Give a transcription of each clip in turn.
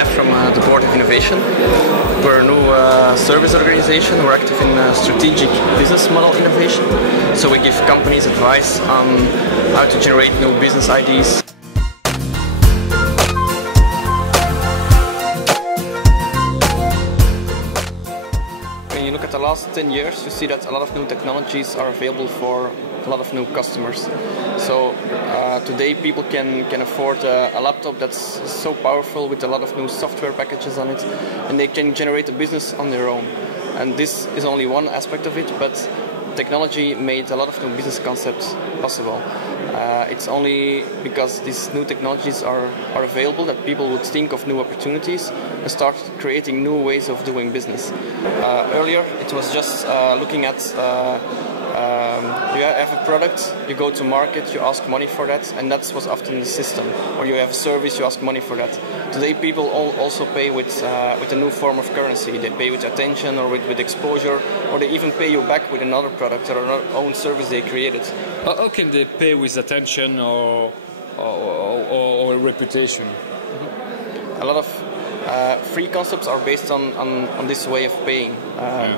Matt from the Board of Innovation. We're a new service organization. We're active in strategic business model innovation. So we give companies advice on how to generate new business ideas. When you look at the last 10 years, you see that a lot of new technologies are available for a lot of new customers. So today people can afford a laptop that's so powerful with a lot of new software packages on it, and they can generate a business on their own. And this is only one aspect of it, but technology made a lot of new business concepts possible. It's only because these new technologies are available that people would think of new opportunities and start creating new ways of doing business. Earlier it was just looking at you have a product, you go to market, you ask money for that, and that was often the system. Or you have a service, you ask money for that. Today people also pay with a new form of currency. They pay with attention or with exposure, or they even pay you back with another product or another own service they created. How can they pay with attention or reputation? A lot of free concepts are based on this way of paying.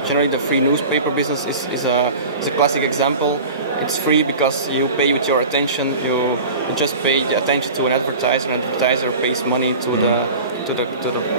Generally the free newspaper business is a classic example. It's free because you pay with your attention. You just pay attention to an advertiser. An advertiser pays money to the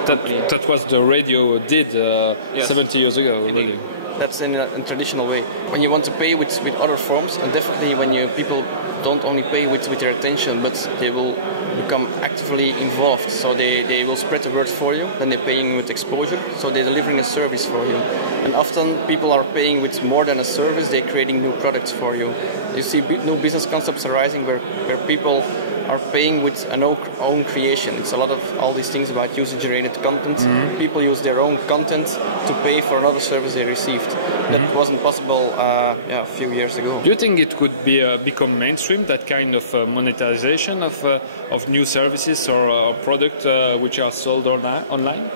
company. That was the radio did yes. 70 years ago. Really. That's in a traditional way. When you want to pay with other forms, and definitely when people don't only pay with their attention, but they will become actively involved. So they will spread the word for you, then they're paying with exposure, so they're delivering a service for you. And often people are paying with more than a service, they're creating new products for you. You see new business concepts arising where people are paying with an own creation. It's a lot of all these things about user-generated content. People use their own content to pay for another service they received. That wasn't possible a few years ago. Do you think it could be become mainstream, that kind of monetization of new services or product which are sold online?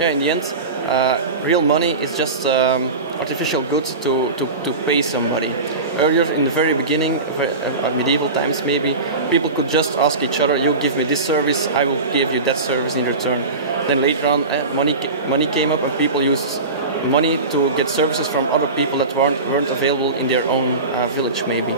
Yeah, in the end, real money is just artificial goods to pay somebody. Earlier, in the very beginning, medieval times maybe, people could just ask each other, you give me this service, I will give you that service in return. Then later on, money came up and people used money to get services from other people that weren't available in their own village maybe.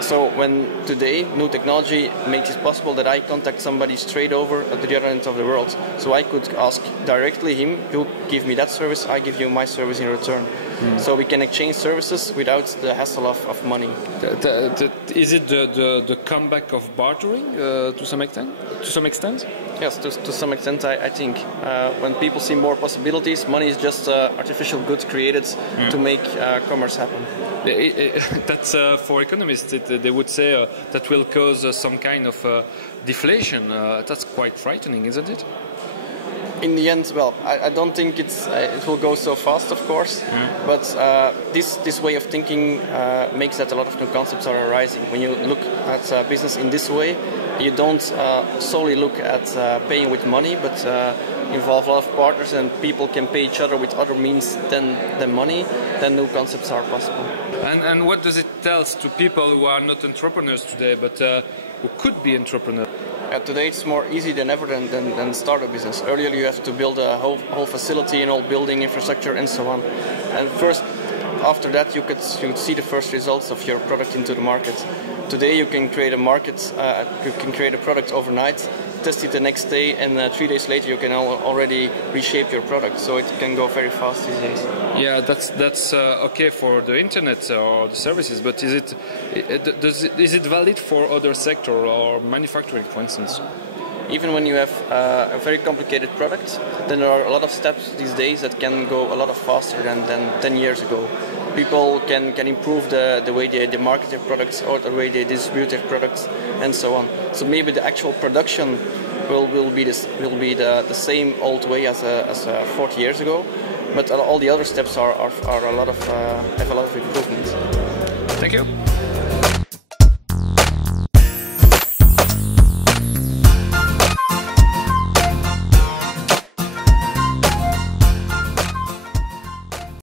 So when today new technology makes it possible that I contact somebody straight over at the other end of the world. So I could ask directly him, you give me that service, I give you my service in return. So we can exchange services without the hassle of money. Is it the comeback of bartering to some extent? Yes, to some extent I think. When people see more possibilities, money is just artificial goods created to make commerce happen. That's for economists, they would say that will cause some kind of deflation. That's quite frightening, isn't it? In the end, well, I don't think it will go so fast, of course, but this way of thinking makes that a lot of new concepts are arising. When you look at business in this way, you don't solely look at paying with money, but involve a lot of partners, and people can pay each other with other means than money. Then new concepts are possible. And what does it tell to people who are not entrepreneurs today, but who could be entrepreneurs? Today it's more easy than ever than start a business. Earlier you have to build a whole facility and all building infrastructure and so on. And first, after that you could see the first results of your product into the market. Today you can create a product overnight, test it the next day, and 3 days later you can already reshape your product. So it can go very fast these days. Yeah, that's okay for the internet or the services, but is it valid for other sector or manufacturing, for instance? Even when you have a very complicated product, then there are a lot of steps these days that can go a lot faster than 10 years ago. People can improve the way they market their products or the way they distribute their products and so on. So maybe the actual production will be the same old way as 40 years ago, but all the other steps have a lot of improvements. Thank you.